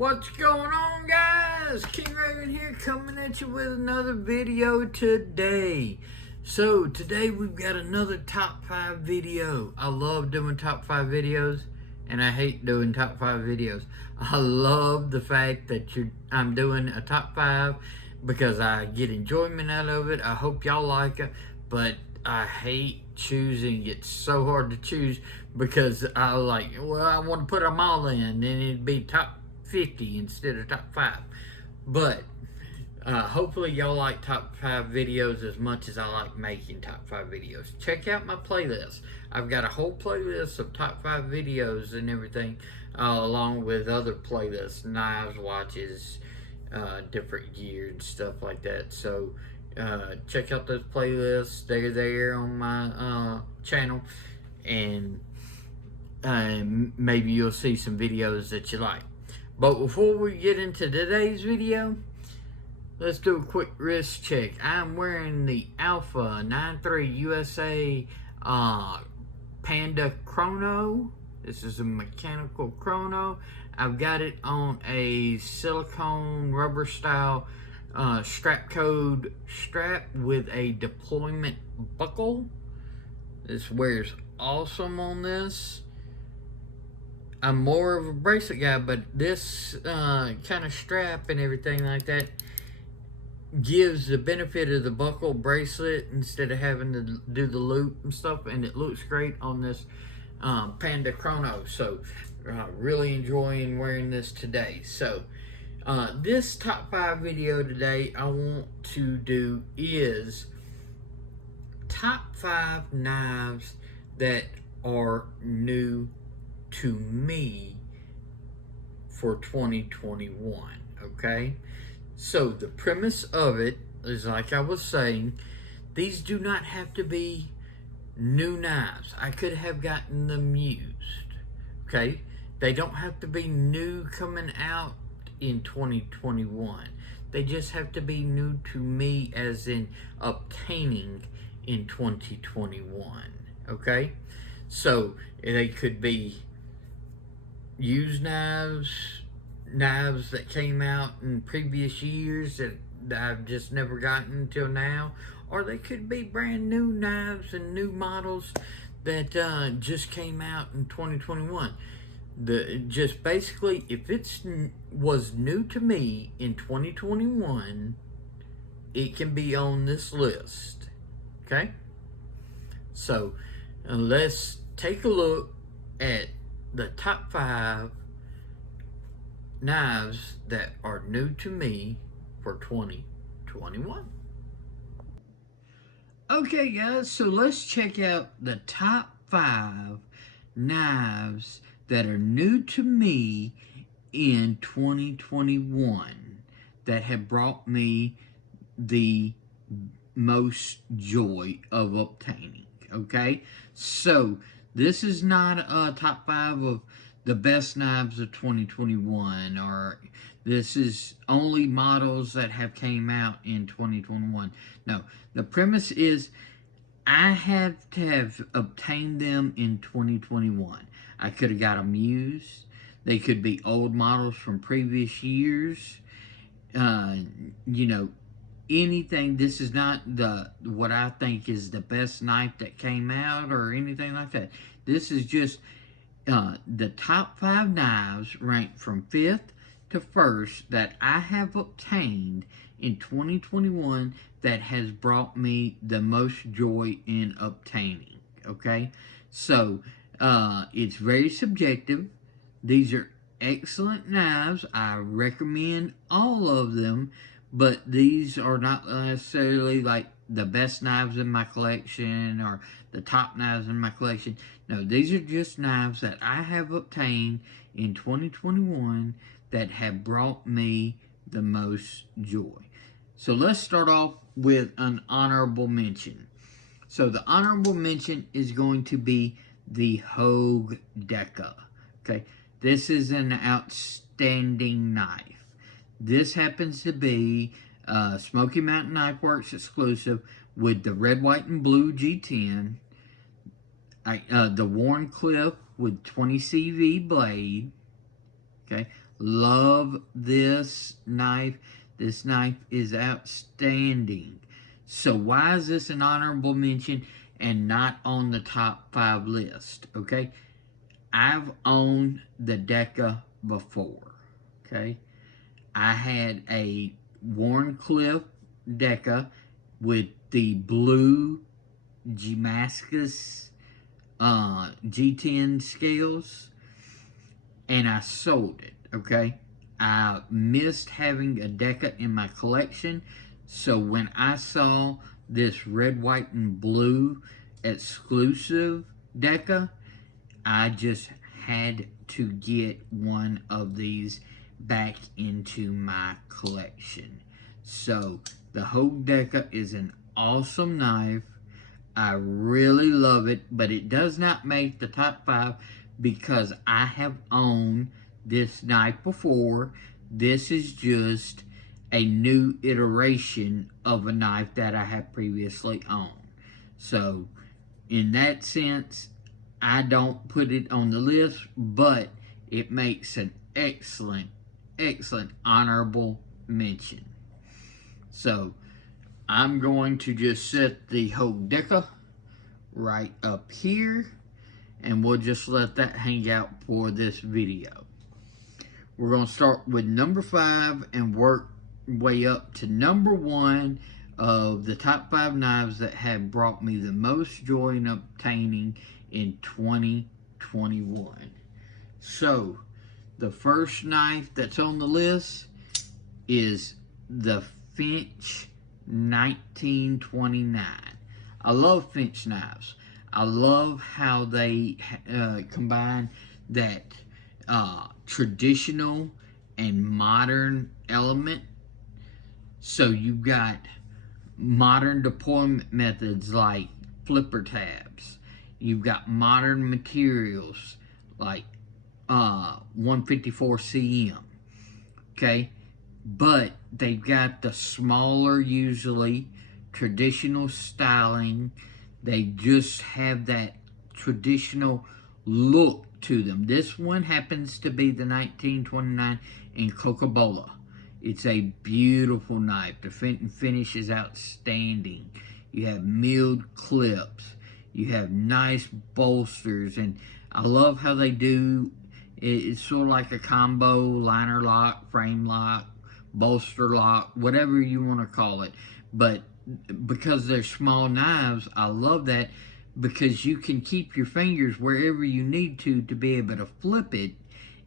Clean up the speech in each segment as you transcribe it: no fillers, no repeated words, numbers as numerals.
What's going on, guys? King Raven here, coming at you with another video today. So today we've got another top 5 video. I love doing top 5 videos, and I hate doing top 5 videos. I love the fact that I'm doing a top 5 because I get enjoyment out of it. I hope y'all like it, but I hate choosing. It's so hard to choose because I want to put them all in, and it'd be top 50 instead of top 5. But hopefully y'all like top 5 videos as much as I like making top 5 videos. Check out my playlist. I've got a whole playlist of top 5 videos and everything, along with other playlists, knives, watches, different gear and stuff like that. So check out those playlists. They're there on my channel, and maybe you'll see some videos that you like. But before we get into today's video, let's do a quick wrist check. I'm wearing the Alpha 93 USA Panda Chrono. This is a mechanical chrono. I've got it on a silicone rubber style strap code strap with a deployment buckle. This wears awesome on this. I'm more of a bracelet guy, but this kind of strap and everything like that gives the benefit of the buckle bracelet instead of having to do the loop and stuff, and it looks great on this Panda Chrono. So really enjoying wearing this today. So this top 5 video today I want to do is top 5 knives that are new to me for 2021. Okay, so the premise of it is, like I was saying, these do not have to be new knives. I could have gotten them used. Okay, they don't have to be new coming out in 2021. They just have to be new to me, as in obtaining in 2021. Okay, so they could be used knives that came out in previous years that I've just never gotten until now, or they could be brand new knives and new models that just came out in 2021. Just basically, if it was new to me in 2021, it can be on this list. Okay, so let's take a look at the top 5 knives that are new to me for 2021. Okay, guys, so let's check out the top 5 knives that are new to me in 2021 that have brought me the most joy of obtaining. Okay, so this is not a top 5 of the best knives of 2021, or this is only models that have came out in 2021. No, the premise is I have to have obtained them in 2021. I could have got them used. They could be old models from previous years. You know, anything. This is not what I think is the best knife that came out or anything like that. This is just the top 5 knives ranked from 5th to 1st that I have obtained in 2021 that has brought me the most joy in obtaining. Okay, so it's very subjective. These are excellent knives. I recommend all of them, but these are not necessarily like the best knives in my collection or the top knives in my collection. No, these are just knives that I have obtained in 2021 that have brought me the most joy. So let's start off with an honorable mention. So the honorable mention is going to be the Hogue Deca. Okay, this is an outstanding knife. This happens to be Smoky Mountain Knife Works exclusive with the red, white, and blue G10, the Warncliffe with 20 CV blade, okay, Love this knife. This knife is outstanding. So why is this an honorable mention and not on the top 5 list? Okay, I've owned the Deca before. Okay, I had a Warncliffe Deca with the blue Damascus G10 scales, and I sold it. Okay, I missed having a Deca in my collection, so when I saw this red, white, and blue exclusive Deca, I just had to get one of these back into my collection. So the Hogue Deca is an awesome knife. I really love it, but it does not make the top 5 because I have owned this knife before. This is just a new iteration of a knife that I have previously owned. So in that sense, I don't put it on the list, but it makes an excellent, excellent honorable mention. So I'm going to just set the Hogue Deca right up here, and we'll just let that hang out for this video. We're going to start with number 5 and work way up to number 1 of the top 5 knives that have brought me the most joy in obtaining in 2021. So, the first knife that's on the list is the Finch 1929. I love Finch knives. I love how they combine that traditional and modern element. So you've got modern deployment methods like flipper tabs. You've got modern materials like 154 cm. Okay, but they've got the smaller, usually traditional styling. They just have that traditional look to them. This one happens to be the 1929 in Coca-Cola. It's a beautiful knife. The finish is outstanding. You have milled clips. You have nice bolsters, and I love how they do. It's sort of like a combo liner lock, frame lock, bolster lock, whatever you want to call it. But because they're small knives, I love that because you can keep your fingers wherever you need to be able to flip it,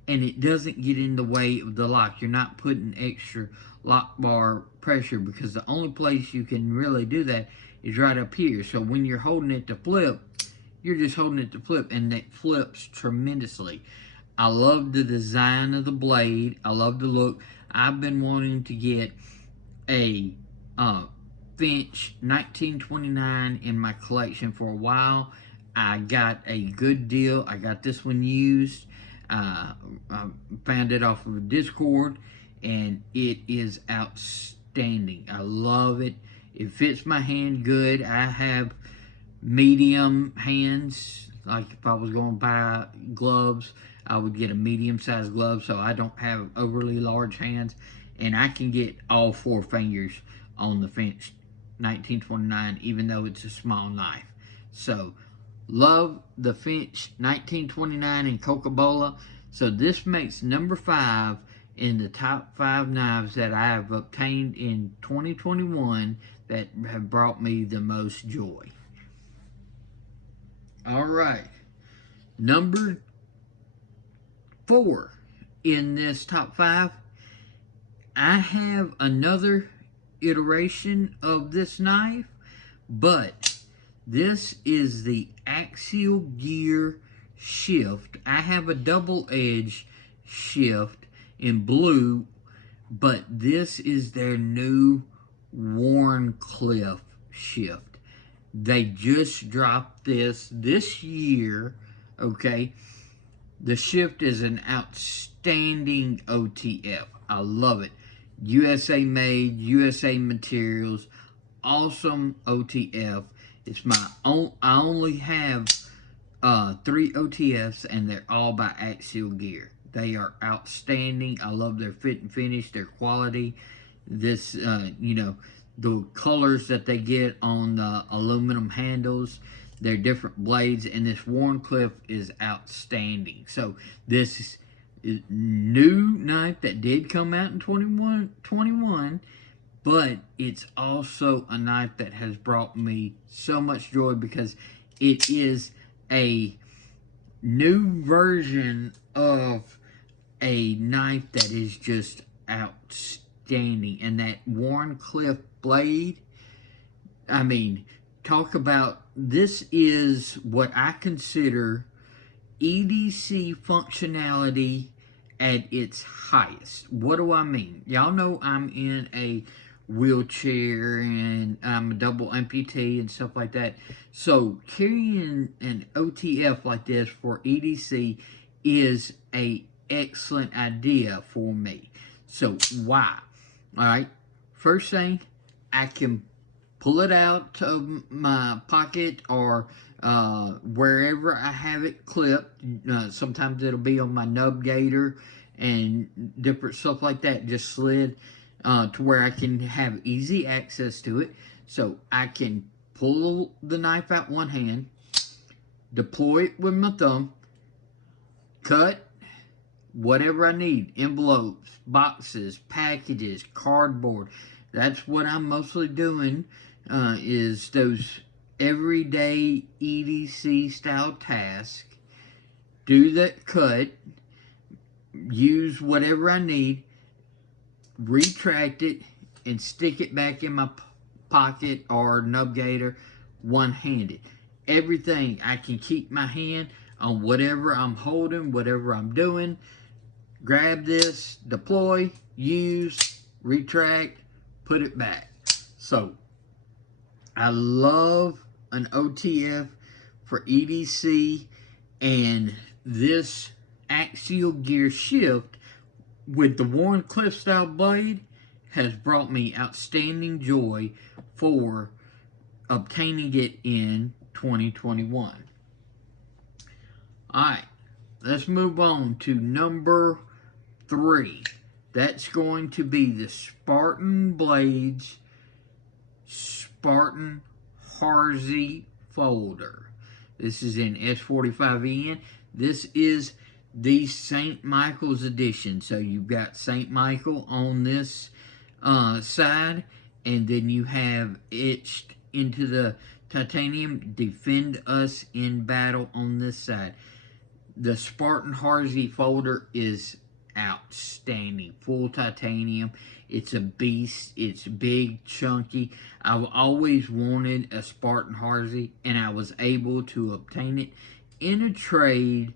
and it doesn't get in the way of the lock. You're not putting extra lock bar pressure because the only place you can really do that is right up here. So when you're holding it to flip, you're just holding it to flip, and it flips tremendously. I love the design of the blade. I love the look. I've been wanting to get a Finch 1929 in my collection for a while. I got a good deal. I got this one used. I found it off of Discord, and it is outstanding. I love it. It fits my hand good. I have medium hands. Like if I was going to buy gloves, I would get a medium-sized glove so I don't have overly large hands, and I can get all 4 fingers on the Finch 1929 even though it's a small knife. So love the Finch 1929 in Coca-Cola. So this makes number 5 in the top 5 knives that I have obtained in 2021 that have brought me the most joy. All right, number 4 in this top 5, I have another iteration of this knife, but this is the axial gear shift. I have a double edge shift in blue, but this is their new Warncliffe shift. They just dropped this year, okay? The shift is an outstanding OTF. I love it. USA made, USA materials, awesome OTF. It's my own. I only have 3 OTFs, and they're all by Axial Gear. They are outstanding. I love their fit and finish, their quality. This, the colors that they get on the aluminum handles, their different blades, and this Warncliffe is outstanding. So this is new knife that did come out in 21, but it's also a knife that has brought me so much joy because it is a new version of a knife that is just outstanding. And that Warncliffe blade, I mean, talk about, this is what I consider EDC functionality at its highest. What do I mean? Y'all know I'm in a wheelchair and I'm a double amputee and stuff like that. So carrying an OTF like this for EDC is a excellent idea for me. So why? All right. First thing, I can pull it out of my pocket or wherever I have it clipped. Sometimes it'll be on my nub gaiter and different stuff like that. Just slid to where I can have easy access to it. So I can pull the knife out one hand, deploy it with my thumb, cut whatever I need, envelopes, boxes, packages, cardboard. That's what I'm mostly doing, is those everyday EDC style tasks. Do that cut, use whatever I need, retract it, and stick it back in my pocket or nub gaiter one-handed. Everything, I can keep my hand on whatever I'm holding, whatever I'm doing. Grab this, deploy, use, retract, put it back. So, I love an OTF for EDC, and this axial gear shift with the Warncliffe style blade has brought me outstanding joy for obtaining it in 2021. Alright, let's move on to number 3. That's going to be the Spartan Blades Spartan Harzy folder. This is in S45EN. This is the St. Michael's edition. So you've got St. Michael on this side, and then you have etched into the titanium, "Defend Us in Battle" on this side. The Spartan Harzy folder is outstanding. Full titanium. It's a beast. It's big, chunky. I've always wanted a Spartan Harzy, and I was able to obtain it in a trade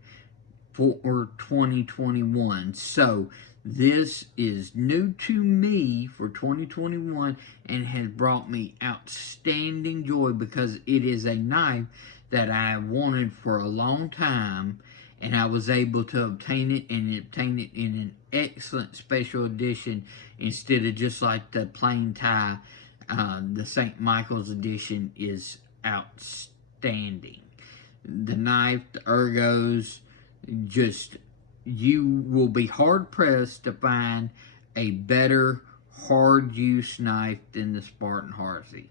for 2021. So this is new to me for 2021 and has brought me outstanding joy because it is a knife that I wanted for a long time, and I was able to obtain it, and obtain it in an excellent special edition instead of just like the plain tie. The St. Michael's edition is outstanding. The knife, the ergos, just, you will be hard pressed to find a better hard use knife than the Spartan Harzy.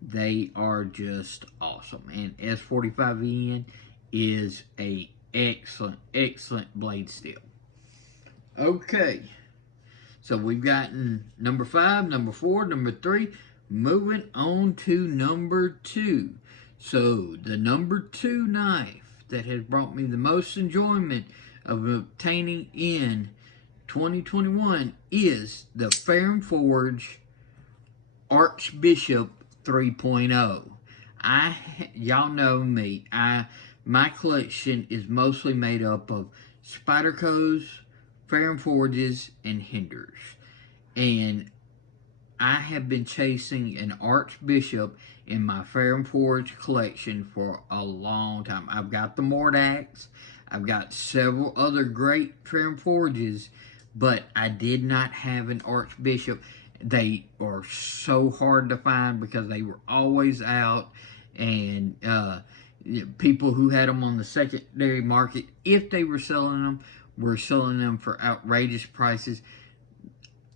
They are just awesome. And S45EN is a excellent blade steel. Okay, so we've gotten number 5, number 4, number 3. Moving on to number 2. So the number 2 knife that has brought me the most enjoyment of obtaining in 2021 is the Fair & Forge Archbishop 3.0. Y'all know me. My collection is mostly made up of Spyderco's, Fair & Forges, and Hinders. And I have been chasing an Archbishop in my Fair & Forge collection for a long time. I've got the Mordax. I've got several other great Fair & Forges, but I did not have an Archbishop. They are so hard to find because they were always out, and people who had them on the secondary market, if they were selling them, were selling them for outrageous prices.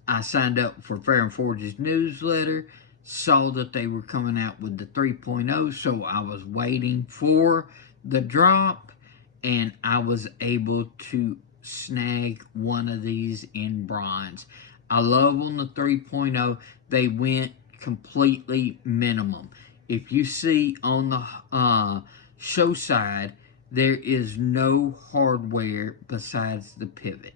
I signed up for Fair and Forge's newsletter, saw that they were coming out with the 3.0, so I was waiting for the drop, and I was able to snag one of these in bronze. I love on the 3.0, they went completely minimum. If you see on the show side, there is no hardware besides the pivot,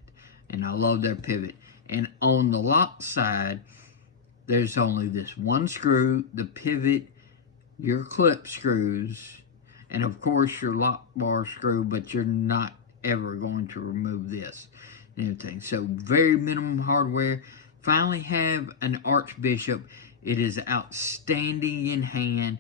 and I love their pivot. And on the lock side, there's only this one screw, the pivot, your clip screws, and of course your lock bar screw, but you're not ever going to remove this and everything. So very minimum hardware. Finally have an Archbishop. It is outstanding in hand.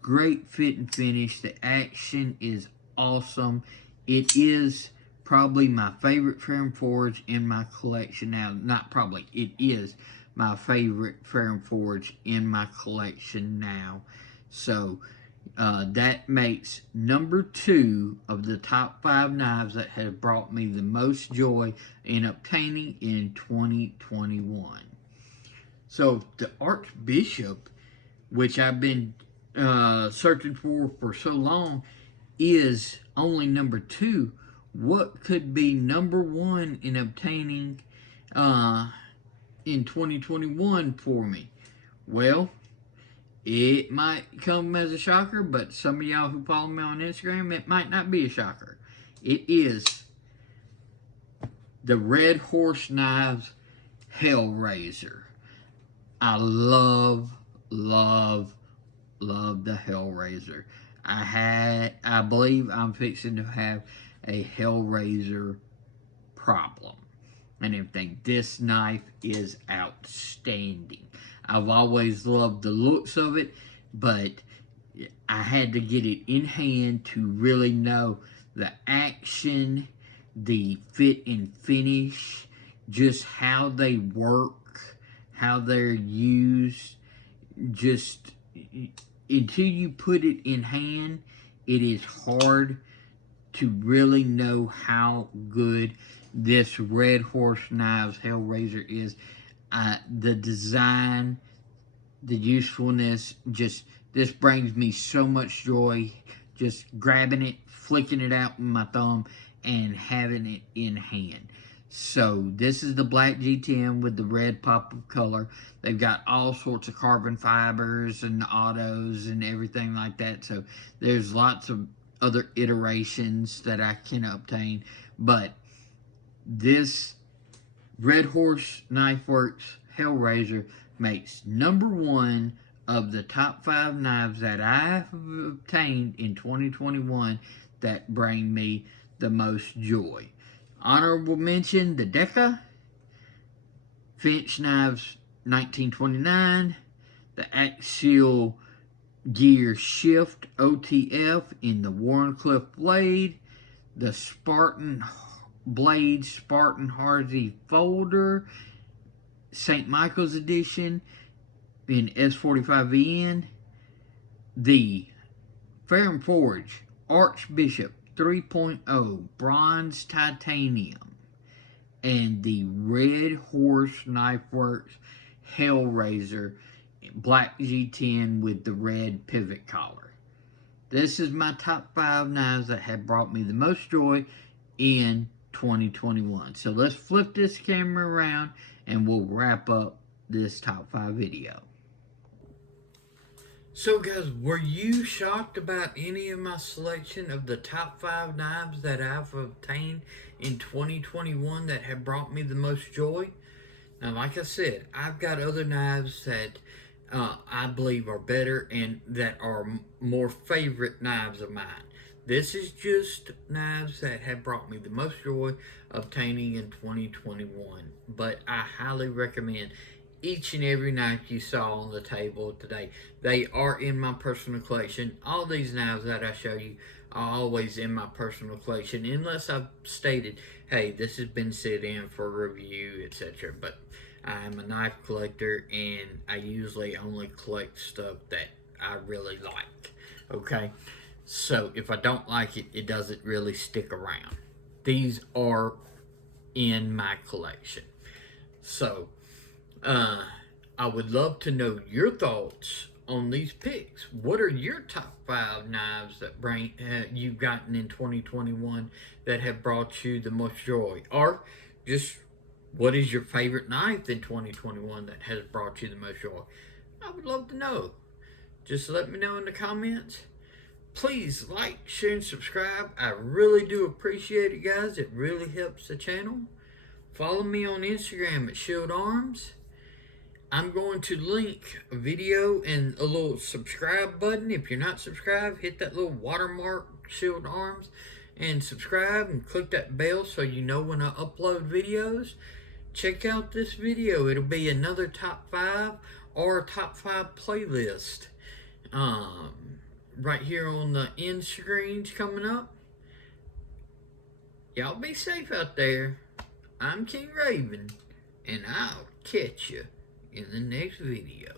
Great fit and finish. The action is awesome. It is probably my favorite Fair and Forge in my collection now. Not probably, it is my favorite Fair and Forge in my collection now. So that makes number 2 of the top 5 knives that have brought me the most joy in obtaining in 2021. So the Archbishop, which I've been searching for so long, is only number 2. What could be number 1 in obtaining in 2021 for me? Well, it might come as a shocker, but some of y'all who follow me on Instagram, it might not be a shocker. It is the Red Horse Knives Hellraiser. I love the Hellraiser. I believe I'm fixing to have a Hellraiser problem and everything. This knife is outstanding. I've always loved the looks of it, but I had to get it in hand to really know the action, the fit and finish, just how they work, how they're used. Just until you put it in hand, it is hard to really know how good this Red Horse Knives Hellraiser is. The design, the usefulness, just this brings me so much joy. Just grabbing it, flicking it out with my thumb, and having it in hand. So this is the black G10 with the red pop of color. They've got all sorts of carbon fibers and autos and everything like that. So there's lots of other iterations that I can obtain. But this Red Horse Knife Works Hellraiser makes number 1 of the top 5 knives that I have obtained in 2021 that bring me the most joy. Honorable mention, the Deca, Finch Knives 1929, the Axial Gear Shift OTF in the Warncliffe blade, the Spartan Blade Spartan Hardy folder, St. Michael's edition in S45VN, the Fair and Forge Archbishop 3.0 bronze titanium, and the Red Horse Knife Works Hellraiser black G10 with the red pivot collar. This is my top 5 knives that have brought me the most joy in 2021. So let's flip this camera around and we'll wrap up this top 5 video. So guys, were you shocked about any of my selection of the top 5 knives that I've obtained in 2021 that have brought me the most joy? Now, like I said, I've got other knives that I believe are better and that are more favorite knives of mine. This is just knives that have brought me the most joy obtaining in 2021. But I highly recommend each and every knife you saw on the table today. They are in my personal collection. All these knives that I show you are always in my personal collection, unless I've stated, hey, this has been sent in for review, etc. But I'm a knife collector, and I usually only collect stuff that I really like, okay? So if I don't like it, it doesn't really stick around. These are in my collection. So, I would love to know your thoughts on these picks. What are your top 5 knives that you've gotten in 2021 that have brought you the most joy? Or just what is your favorite knife in 2021 that has brought you the most joy? I would love to know. Just let me know in the comments. Please like, share, and subscribe. I really do appreciate it, guys. It really helps the channel. Follow me on Instagram at Shield Arms. I'm going to link a video and a little subscribe button. If you're not subscribed, hit that little watermark, Shield Arms, and subscribe and click that bell so you know when I upload videos. Check out this video. It'll be another top 5 or a top 5 playlist. Right here on the end screens coming up. Y'all be safe out there. I'm King Raven, and I'll catch you in the next video.